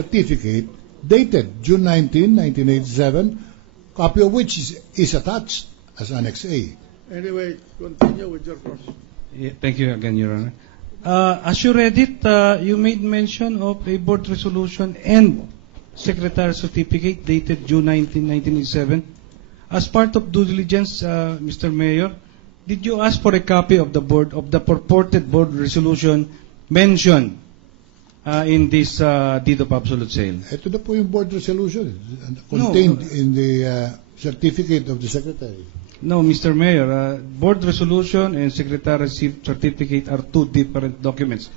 certificate dated June 19, 1987, copy of which is attached as Annex A. Anyway, continue with your question. Yeah, thank you again, Your Honor. As you read it, you made mention of a board resolution and secretary certificate dated June 19, 1987. As part of due diligence, Mr. Mayor, did you ask for a copy of the purported board resolution mentioned in this deed of absolute sale? Ito na po yung board resolution contained in the certificate of the secretary. No, Mr. Mayor, board resolution and secretary certificate are two different documents.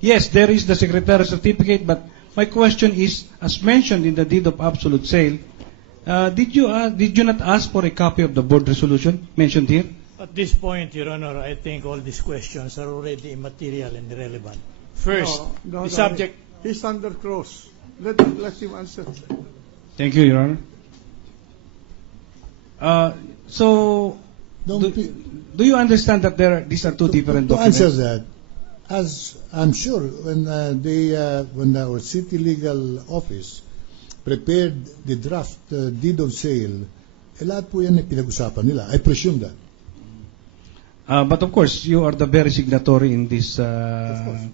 Yes, there is the secretary certificate, but my question is, as mentioned in the deed of absolute sale, did you not ask for a copy of the board resolution mentioned here? At this point, Your Honor, I think all these questions are already immaterial and irrelevant. First, No, the subject... He's under cross. Let him answer. Thank you, Your Honor. So, do you understand that these are two different To documents? answer that, as I'm sure when our city legal office prepared the draft deed of sale, lahat po yan ay pinag-usapan nila. I presume that. But of course, you are the very signatory in this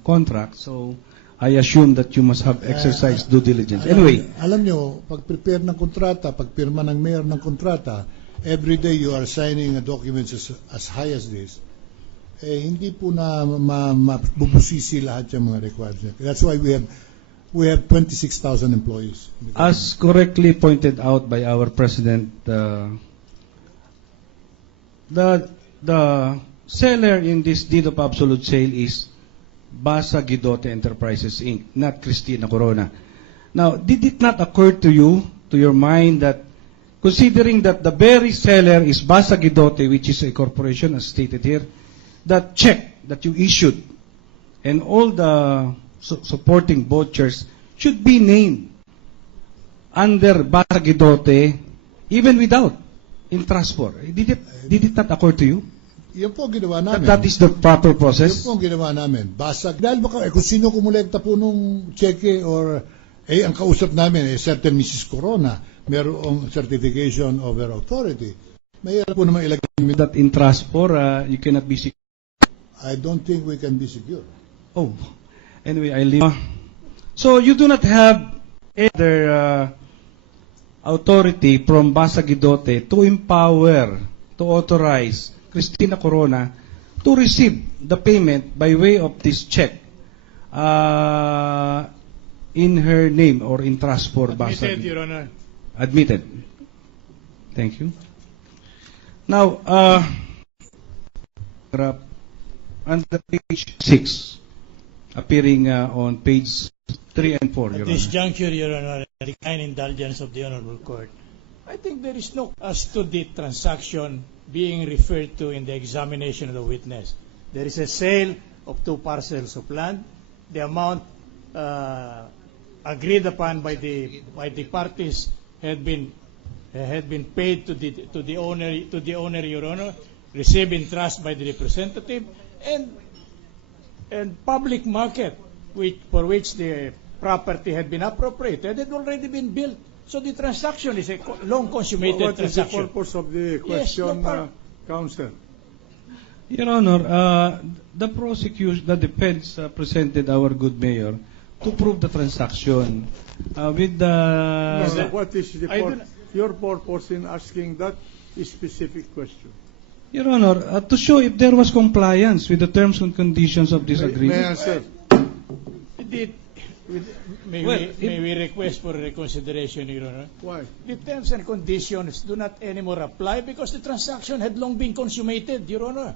contract, so I assume that you must have exercised due diligence. Anyway, Alam nyo, pag prepare ng kontrata, pag pirma ng mayor ng kontrata, every day you are signing documents as high as this, hindi po na mabubusisi lahat yung mga requirements. That's why we have 26,000 employees. as correctly pointed out by our president, the seller in this deed of absolute sale is Basa Guidote Enterprises Inc., not Cristina Corona. Now, did it not occur to you, to your mind, that considering that the very seller is Basa Guidote, which is a corporation, as stated here, that check that you issued and all the supporting vouchers should be named under Basa Guidote, even without in transport? Did it not occur to you Yan po ang ginawa that namin. that is the proper Yan process? po ang ginawa namin. Basag. Dahil baka, kung sino kumulekta po nung cheque or, ang kausap namin, certain Mrs. Corona, mayroong certification over authority. Mahirap po naman ilagay. That in transport, you cannot be secure. I don't think we can be secure. Oh, anyway, I leave. So you do not have other authority from Basa Guidote to empower, to authorize Cristina Corona to receive the payment by way of this check in her name or in trust for Basa. Admitted, Your Honor. Admitted. Thank you. Now, under page 6, appearing on page 3 and 4, Your At this Honor. juncture, Your Honor, the kind indulgence of the Honorable Court, I think there is no as to the transaction being referred to in the examination of the witness. There is a sale of 2 parcels of land. The amount agreed upon by the parties had been paid to the owner, Your Honor, received in trust by the representative, and public market for which the property had been appropriated had already been built. So the transaction is a long consummated What is the transaction. purpose of the question, Counsel? Your Honor, the defense presented our good mayor to prove the transaction with No, the... what is your purpose in asking that specific question? Your Honor, to show if there was compliance with the terms and conditions of this May I agreement. answer? May we request for reconsideration, Your Honor? Why? The terms and conditions do not anymore apply because the transaction had long been consummated, Your Honor.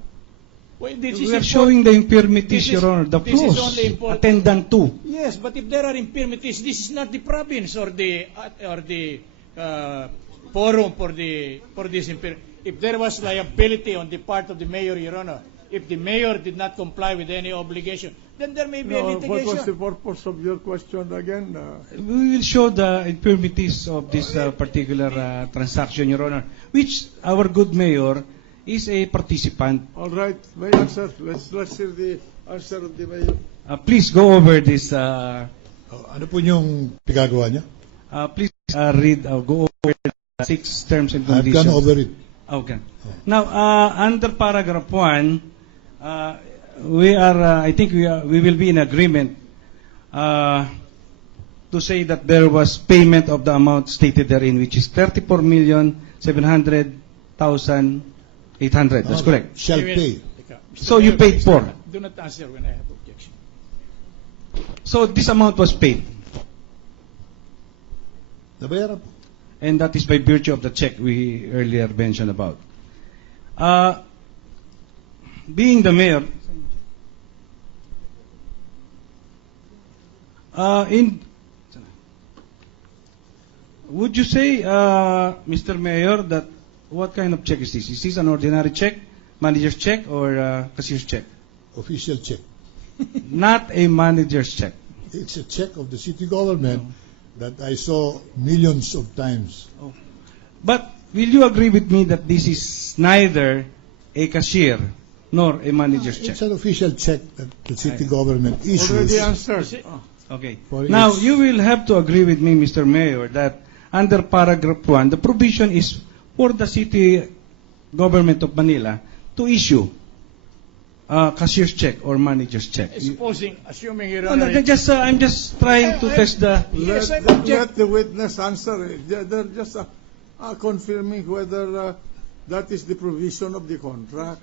Well, We are showing the infirmities, Your Honor, the this is flaws only important. attendant to. Yes, but if there are infirmities, this is not the province or the forum for this infirmity. If there was liability on the part of the mayor, Your Honor, if the mayor did not comply with any obligation, then there may be a No, what was the litigation. purpose of your question again? We will show the infirmities of this particular transaction, Your Honor, which our good mayor is a participant. All right, may I answer? Let's hear the answer of the mayor. Please go over this Ano po yung pinagawa niya? Please read or go over the 6 terms and I've conditions. gone over it. Okay. Now, under paragraph 1, we are, I think we will be in agreement to say that there was payment of the amount stated therein, which is 34,700,800. That's correct. Shall pay. So you paid for. Do not answer when I have objection. So this amount was paid, Nabayaran po. and that is by virtue of the check we earlier mentioned about. Being the mayor, would you say, Mr. Mayor, that what kind of check is this? Is this an ordinary check, manager's check, or cashier's check? Official check. Not a manager's check. It's a check of the city government that I saw millions of times. But will you agree with me that this is neither a cashier nor a manager's check? It's an official check that the city government issues. Already answered. Okay. For Now, its- you will have to agree with me, Mr. Mayor, that under paragraph 1, the provision is for the city government of Manila to issue a cashier's check or manager's check. Assuming Your No, Honor, I'm just trying to test the... Yes, I Let object. the witness answer. They're just confirming whether that is the provision of the contract.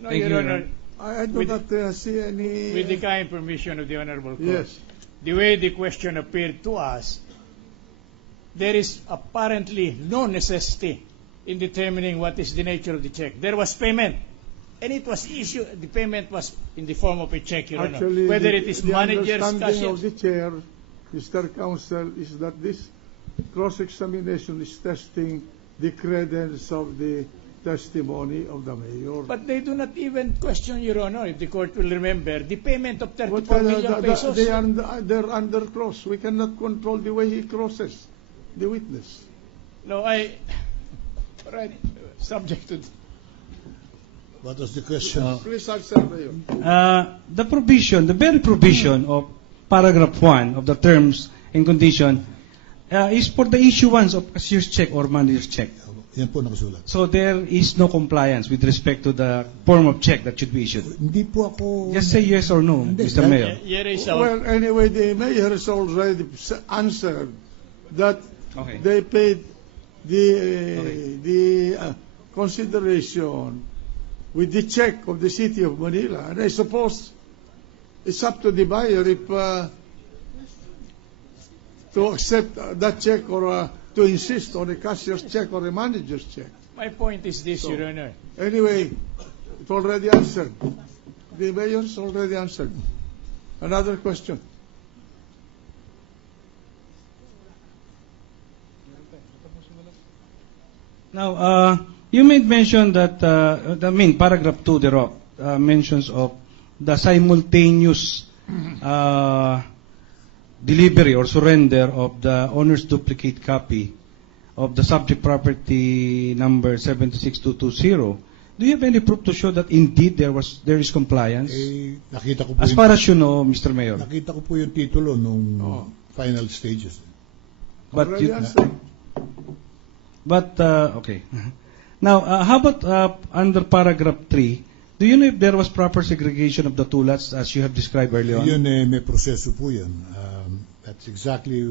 No, Thank Your you, Honor, I do With- not see any... with the kind permission of the Honorable Court. Yes. The way the question appeared to us, there is apparently no necessity in determining what is the nature of the check. There was payment, and it was issued. The payment was in the form of a check, Your Honor. Actually, Whether it is the manager's, understanding of cashier's. the chair, Mr. Counsel, is that this cross-examination is testing the credence of the testimony of the mayor. But they do not even question, Your Honor, if the court will remember, the payment of 34 But, million pesos. they're under cross. We cannot control the way he crosses the witness. No, right, subject to... What was the question? Please answer, Mayor. The provision, the very provision of paragraph 1 of the terms and condition is for the issuance of cashier's check or manager's check. Yan po nakasulat. So there is no compliance with respect to the form of check that should be issued. Hindi po ako... Just say yes or no, Hindi. Mr. Mayor. Here is our... Well, anyway, the mayor has already answered that Okay. they paid the consideration with the check of the city of Manila, and I suppose it's up to the buyer if to accept that check or to insist on a cashier's check or a manager's check. My point is this, So- Your Honor. Anyway, it's already answered. The mayor's already answered. Another question. Now, you made mention that, paragraph 2 thereof mentions of the simultaneous delivery or surrender of the owner's duplicate copy of the subject property number 76220. Do you have any proof to show that indeed there is compliance? Nakita ko po As far as you know, Mr. Mayor. nakita ko po yung titulo nung final stages. But Already you, answered. But, okay. Now, how about under paragraph 3, do you know if there was proper segregation of the two lots as you have described earlier on? Yun may proseso po yan. That's exactly...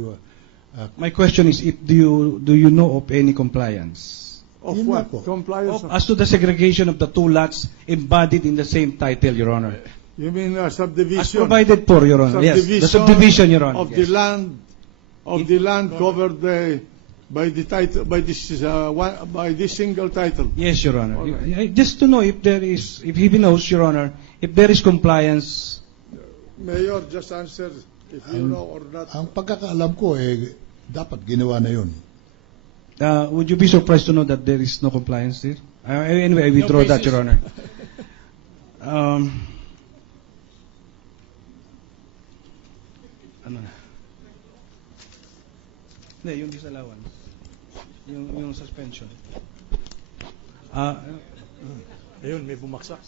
My question is, if do you know of any compliance? Of Yun what? nga po. Compliance of, As to the segregation of the two lots embodied in the same title, Your Honor. you mean subdivision? As provided for, Your Honor. Yes, the subdivision, Your Honor. of Yes. the land covered by the title by this single title. Yes, Your Honor. All right. Just to know if he knows, Your Honor, if there is compliance. Mayor, just answer if you know or not. Ang pagkakaalam ko, dapat ginawa na yun. Would you be surprised to know that there is no compliance there? Anyway, I withdraw that, basis. Your Honor. Ano na? Hindi, yung disallowance. Yung suspension. Ayun, may bumaksak.